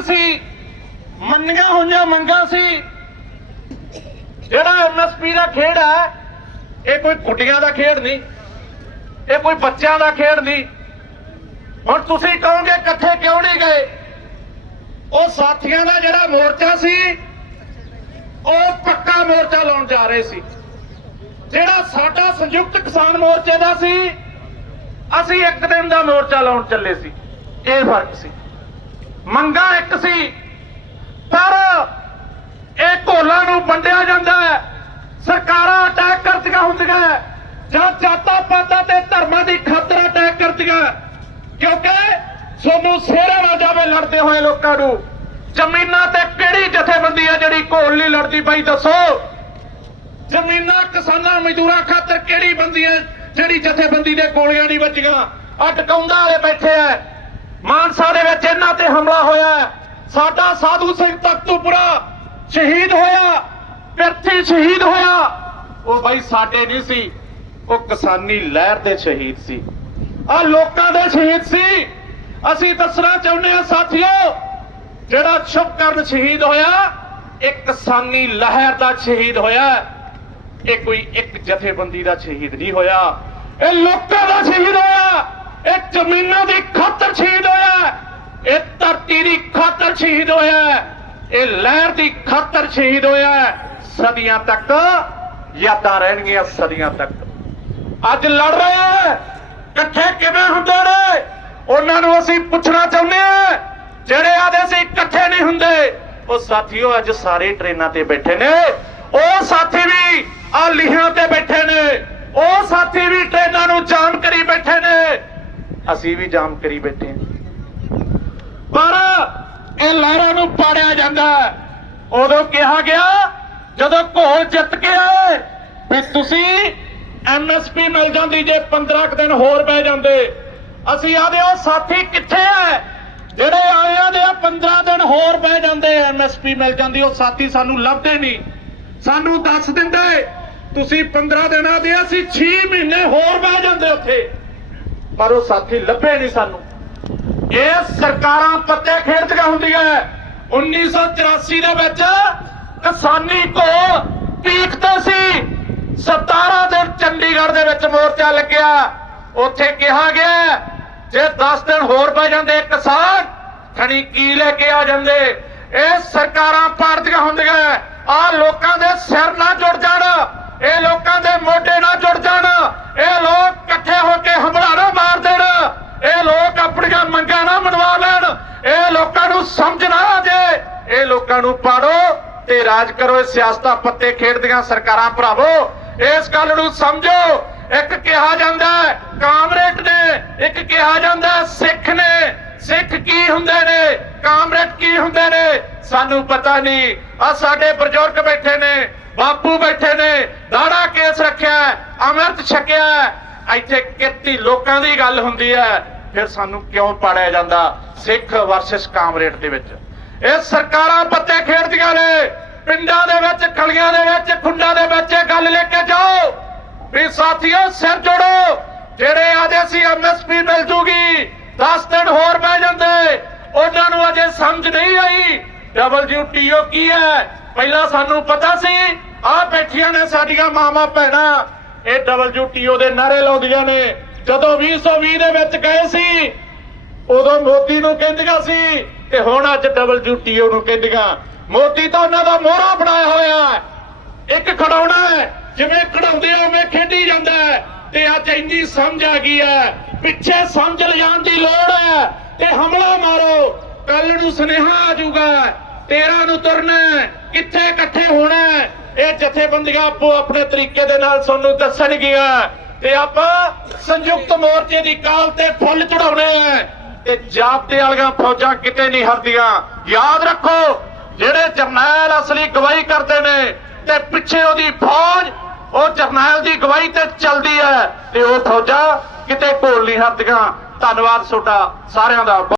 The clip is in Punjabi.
ਇੱਕ ਸੀ। ਮੰਨੀਆਂ ਹੋਈਆਂ ਮੰਗਾਂ ਸੀ। ਜਿਹੜਾ ਐਮਐਸਪੀ ਦਾ ਖੇਡ ਹੈ, ਇਹ ਕੋਈ ਗੁੱਡੀਆਂ ਦਾ ਖੇਡ ਨਹੀਂ। ਇਹ ਕੋਈ ਬੱਚਿਆਂ ਦਾ ਖੇਡ ਨਹੀਂ। ਹੁਣ ਤੁਸੀਂ ਕਹੋਗੇ ਇਕੱਠੇ ਕਿਉਂ ਨਹੀਂ ਗਏ? ਉਹ ਸਾਥੀਆਂ ਦਾ ਜਿਹੜਾ ਮੋਰਚਾ ਸੀ, ਉਹ ਪੱਕਾ ਮੋਰਚਾ ਲਾਉਣ ਜਾ ਰਹੇ ਸੀ। ਜਿਹੜਾ ਸਾਡਾ ਸੰਯੁਕਤ ਕਿਸਾਨ ਮੋਰਚੇ ਦਾ ਸੀ, ਅਸੀਂ ਇੱਕ ਦਿਨ ਦਾ ਮੋਰਚਾ ਲਾਉਣ ਚੱਲੇ ਸੀ। ਇਹ ਫ਼ਰਕ ਸੀ। ਮੰਗਾ ਇੱਕ ਸੀ। ਪਰ ਇਹ ਘੋਲਾਂ ਨੂੰ ਵੰਡਿਆ ਜਾਂਦਾ ਹੈ। ਸਰਕਾਰਾਂ ਅਟੈਕ ਕਰਦੀਆਂ ਹੁੰਦੀਆਂ ਜਾਂ ਜਾਤਾਂ ਪਾਤਾਂ ਤੇ ਧਰਮਾਂ ਦੀ ਖਾਤਰ ਅਟੈਕ ਕਰਦੀਆਂ ਕਿਉਂਕਿ ਸੋਨੂੰ ਸਿਹਰਾ ਨਾ ਜਾਵੇ ਲੜਦੇ ਹੋਏ ਲੋਕਾਂ ਨੂੰ। ਜ਼ਮੀਨਾਂ ਤੇ ਕਿਹੜੀ ਜਥੇਬੰਦੀ ਹੈ ਜਿਹੜੀ ਘੋਲ ਨਹੀਂ ਲੜਦੀ ਬਾਈ ਦੱਸੋ? ਜ਼ਮੀਨਾਂ ਕਿਸਾਨਾਂ ਮਜ਼ਦੂਰਾਂ ਖਾਤਰ ਕਿਹੜੀ ਬੰਦੀ ਹੈ ਜਿਹੜੀ ਜਥੇਬੰਦੀ ਦੇ ਗੋਲੀਆਂ ਨਹੀਂ ਵੱਜੀਆਂ? ਅਟਕਾਉਂਦਾ ਵਾਲੇ ਬੈਠੇ ਐ ਮਾਨਸਾ ਦੇ ਵਿੱਚ ਇਹਨਾਂ ਤੇ ਹਮਲਾ ਹੋਇਆ ਸਾਡਾ ਸਾਧੂ ਸਿੰਘ ਤਖਤੂਪੁਰਾ ਸ਼ਹੀਦ ਹੋਇਆ ਪਿਰਥੀ ਸ਼ਹੀਦ ਹੋਇਆ। ਉਹ ਬਾਈ ਸਾਡੇ ਨਹੀਂ ਸੀ, ਉਹ ਕਿਸਾਨੀ ਲਹਿਰ ਦੇ ਸ਼ਹੀਦ ਸੀ। ਆ ਲੋਕਾਂ ਦੇ ਸ਼ਹੀਦ ਸੀ। ਅਸੀਂ ਦੱਸਣਾ ਚਾਹੁੰਦੇ ਹਾਂ ਸਾਥੀਓ, ਜਿਹੜਾ ਸ਼ੁਭਕਰਨ ਸ਼ਹੀਦ ਹੋਇਆ, ਇਹ ਕਿਸਾਨੀ ਲਹਿਰ ਦਾ ਸ਼ਹੀਦ ਹੋਇਆ। ਇਹ ਕੋਈ ਇੱਕ ਜਥੇਬੰਦੀ ਦਾ ਸ਼ਹੀਦ ਨਹੀਂ ਹੋਇਆ। ਇਹ ਲੋਕਾਂ ਦਾ ਸ਼ਹੀਦ ਹੋਇਆ। ਇਹ ਜ਼ਮੀਨਾਂ ਦੀ ਖਾਤਰ ਸ਼ਹੀਦ ਹੋਇਆ ਇਹ ਧਰਤੀ ਦੀ ਖਾਤਰ ਸ਼ਹੀਦ ਹੋਇਆ ਇਹ ਲਹਿਰ ਦੀ ਖਾਤਰ ਸ਼ਹੀਦ ਹੋਇਆ ਸਦੀਆਂ ਤੱਕ ਯਾਦਾਂ ਰਹਿਣਗੀਆਂ ਸਦੀਆਂ ਤੱਕ। ਅੱਜ ਲੜ ਰਹੇ ਆ ਇਕੱਠੇ ਕਿਵੇਂ ਹੁੰਦੇ ਨੇ? ਉਹਨਾਂ ਨੂੰ ਅਸੀਂ ਪੁੱਛਣਾ ਚਾਹੁੰਦੇ ਆ ਜਿਹੜੇ ਆਦੇ ਸੀ ਇਕੱਠੇ ਨਹੀਂ ਹੁੰਦੇ, ਉਹ ਸਾਥੀਓ ਅੱਜ ਸਾਰੇ ਟ੍ਰੇਨਾਂ ਤੇ ਬੈਠੇ ਨੇ। ਉਹ ਸਾਥੀ ਵੀ ਆ ਲਿਹਾਂ ਤੇ ਬੈਠੇ ਨੇ। ਉਹ ਸਾਥੀ ਵੀ ਟ੍ਰੇਨਾਂ ਨੂੰ ਜਾਮ ਕਰੀ ਬੈਠੇ ਅਸੀਂ ਵੀ ਜਾਮ ਕਰੀ ਬੈਠੇ ਹਾਂ। ਪਰ ਇਹ ਲਹਿਰਾਂ ਨੂੰ ਪਾੜਿਆ ਜਾਂਦਾ ਹੈ। ਉਦੋਂ ਕਿਹਾ ਗਿਆ, ਜਦੋਂ ਘੋਲ ਜਿੱਤ ਕੇ ਆਏ, ਵੀ ਤੁਸੀਂ ਐਮਐਸਪੀ ਮਿਲ ਜਾਂਦੀ ਜੇ 15 ਕੁ ਦਿਨ ਹੋਰ ਬਹਿ ਜਾਂਦੇ। ਅਸੀਂ ਆਦੇ ਉਹ ਸਾਥੀ ਕਿੱਥੇ ਐ ਜਿਹੜੇ ਆਇਆਂ ਦੇ 15 ਦਿਨ ਹੋਰ ਬਹਿ ਜਾਂਦੇ ਐਮਐਸਪੀ ਮਿਲ ਜਾਂਦੀ, ਉਹ ਸਾਥੀ ਸਾਨੂੰ ਲੱਭਦੇ ਨਹੀਂ। ਸਾਨੂੰ ਦੱਸ ਦਿੰਦੇ, ਤੁਸੀਂ 15 ਦਿਨਾਂ ਦੇ ਅਸੀਂ 6 ਮਹੀਨੇ ਹੋਰ ਬਹਿ ਜਾਂਦੇ ਉੱਥੇ। ਪਰ ਉਹ ਸਾਥੀ ਲੱਭੇ ਨਹੀਂ ਸਾਨੂੰ। ਇਹ ਸਰਕਾਰਾਂ ਪੱਤੇ ਖੇਡਦੀਆਂ ਹੁੰਦੀਆਂ 1984 ਦੇ ਵਿੱਚ ਕਿਸਾਨੀ ਕੋ ਪੀਕ ਤੇ ਸੀ। 17 ਦਿਨ ਚੰਡੀਗੜ੍ਹ ਦੇ ਵਿੱਚ ਮੋਰਚਾ ਲੱਗਿਆ। ਉੱਥੇ ਕਿਹਾ ਗਿਆ ਜੇ 10 ਦਿਨ ਹੋਰ ਪੈ ਜਾਂਦੇ ਕਿਸਾਨ, ਖਣੀ ਕੀ ਲੈ ਕੇ ਆ ਜਾਂਦੇ? ਇਹ ਸਰਕਾਰਾਂ ਪਾਰਟੀਆਂ ਹੁੰਦੀਆਂ ਆ ਲੋਕਾਂ ਦੇ ਸਿਰ ਨਾ ਜੁੜ ਜਾਣ। ਇਹ ਲੋਕਾਂ ਦੇ ਲੋਕਾਂ ਨੂੰ ਪਾੜੋ ਤੇ ਰਾਜ ਕਰੋ ਇਹ ਸਿਆਸਤਾਂ ਪੱਤੇ ਖੇਡਦੀਆਂ ਸਰਕਾਰਾਂ ਭਰਾਵੋ। ਇਸ ਗੱਲ ਨੂੰ ਸਮਝੋ। ਇੱਕ ਕਿਹਾ ਜਾਂਦਾ ਹੈ ਨੇ ਇੱਕ ਕਿਹਾ ਜਾਂਦਾ ਸਿੱਖ ਨੇ। ਸਿੱਖ ਕੀ ਹੁੰਦੇ ਨੇ ਕਾਮਰੇਡ ਕੀ ਹੁੰਦੇ ਨੇ ਸਾਨੂੰ ਪਤਾ ਨਹੀਂ। ਆ ਸਾਡੇ ਬਜ਼ੁਰਗ ਬੈਠੇ ਨੇ ਬਾਪੂ ਬੈਠੇ ਨੇ ਦਾੜਾ ਕੇਸ ਰੱਖਿਆ ਹੈ, ਅੰਮ੍ਰਿਤ ਛਕਿਆ ਇੱਥੇ ਕਿਰਤੀ ਲੋਕਾਂ ਦੀ ਗੱਲ ਹੁੰਦੀ ਹੈ ਫਿਰ ਸਾਨੂੰ ਕਿਉਂ ਪਾੜਿਆ ਜਾਂਦਾ? ਸਿੱਖ ਵਰਸਸ ਕਾਮਰੇਡ ਦੇ ਵਿੱਚ। ਇਹ ਸਰਕਾਰਾਂ ਪੱਤੇ ਖੇਡਦੀਆਂ ਨੇ। ਪਿੰਡਾਂ ਦੇ ਵਿੱਚ, ਗਲੀਆਂ ਦੇ ਵਿੱਚ, ਖੁੰਡਾਂ ਦੇ ਵਿੱਚ ਇਹ ਗੱਲ ਲੈ ਕੇ ਜਾਓ। ਵੀ ਸਾਥੀਓ, ਸਿਰ ਜੋੜੋ। ਜਿਹੜੇ ਆਦੇ ਸੀ ਐਮਐਸਪੀ ਮਿਲ ਜੂਗੀ 10 ਦਿਨ ਹੋਰ ਬਹਿ ਜਾਂਦੇ। ਉਹਨਾਂ ਨੂੰ ਅਜੇ ਸਮਝ ਨਹੀਂ ਆਈ। ਡਬਲਯੂਟੀਓ ਕੀ ਹੈ? ਪਹਿਲਾਂ ਸਾਨੂੰ ਪਤਾ ਸੀ ਆ ਬੈਠੀਆਂ ਨੇ ਸਾਡੀਆਂ ਮਾਮਾ ਭੈਣਾਂ। ਇਹ ਡਬਲਯੂਟੀਓ ਦੇ ਨਾਰੇ ਲਾਉਂਦੀਆਂ ਨੇ। ਜਦੋਂ 2020 ਦੇ ਵਿੱਚ ਗਏ ਸੀ ਉਦੋਂ ਮੋਦੀ ਨੂੰ ਕਹਿੰਦੀਆਂ ਸੀ ਤੇ ਹੁਣ ਅੱਜ ਡਬਲਯੂਟੀਓ ਨੂੰ ਕਹਿੰਦੀਆਂ। ਮੋਦੀ ਤਾਂ ਉਹਨਾਂ ਦਾ ਮੋਹਰਾ ਬਣਾਇਆ ਹੋਇਆ ਇੱਕ ਖੜਾਉਣਾ ਜਿਵੇਂ ਖੜਾਉਂਦੇ ਉਵੇਂ ਖੇਡੀ ਜਾਂਦਾ ਤੇ ਅੱਜ ਇੰਨੀ ਸਮਝ ਆ ਗਈ ਹੈ, ਪਿੱਛੇ ਸਮਝ ਲਿਜਾਣ ਦੀ ਲੋੜ ਹੈ। ਤੇ ਹਮਲਾ ਮਾਰੋ, ਕੱਲ ਨੂੰ ਸੁਨੇਹਾ ਆ ਜਾਊਗਾ। 13 ਨੂੰ ਤੁਰਨਾ ਕਿੱਥੇ ਇਕੱਠੇ ਹੋਣਾ ਇਹ ਜਥੇਬੰਦੀਆਂ ਆਪੋ ਆਪਣੇ ਤਰੀਕੇ ਦੇ ਨਾਲ ਤੁਹਾਨੂੰ ਦੱਸਣਗੀਆਂ। ਤੇ ਆਪਾਂ ਸੰਯੁਕਤ ਮੋਰਚੇ ਦੀ ਕਾਲ ਤੇ ਫੁੱਲ ਚੜਾਉਣੇ ਆ ਤੇ ਜਾਬਤੇ ਵਾਲੀਆਂ ਫੌਜਾਂ ਕਿਤੇ ਨਹੀਂ ਹਰਦੀਆਂ। ਯਾਦ ਰੱਖੋ, ਜਿਹੜੇ ਜਰਨੈਲ ਅਸਲੀ ਗਵਾਹੀ ਕਰਦੇ ਨੇ ਤੇ ਪਿੱਛੇ ਉਹਦੀ ਫੌਜ, ਉਹ ਜਰਨੈਲ ਦੀ ਗਵਾਹੀ ਤੇ ਚੱਲਦੀ ਹੈ ਤੇ ਉਹ ਫੌਜਾਂ ਕਿਤੇ ਘੋਲ ਨਹੀਂ ਹਰਦੀਆਂ। ਧੰਨਵਾਦ ਤੁਹਾਡਾ ਸਾਰਿਆਂ ਦਾ।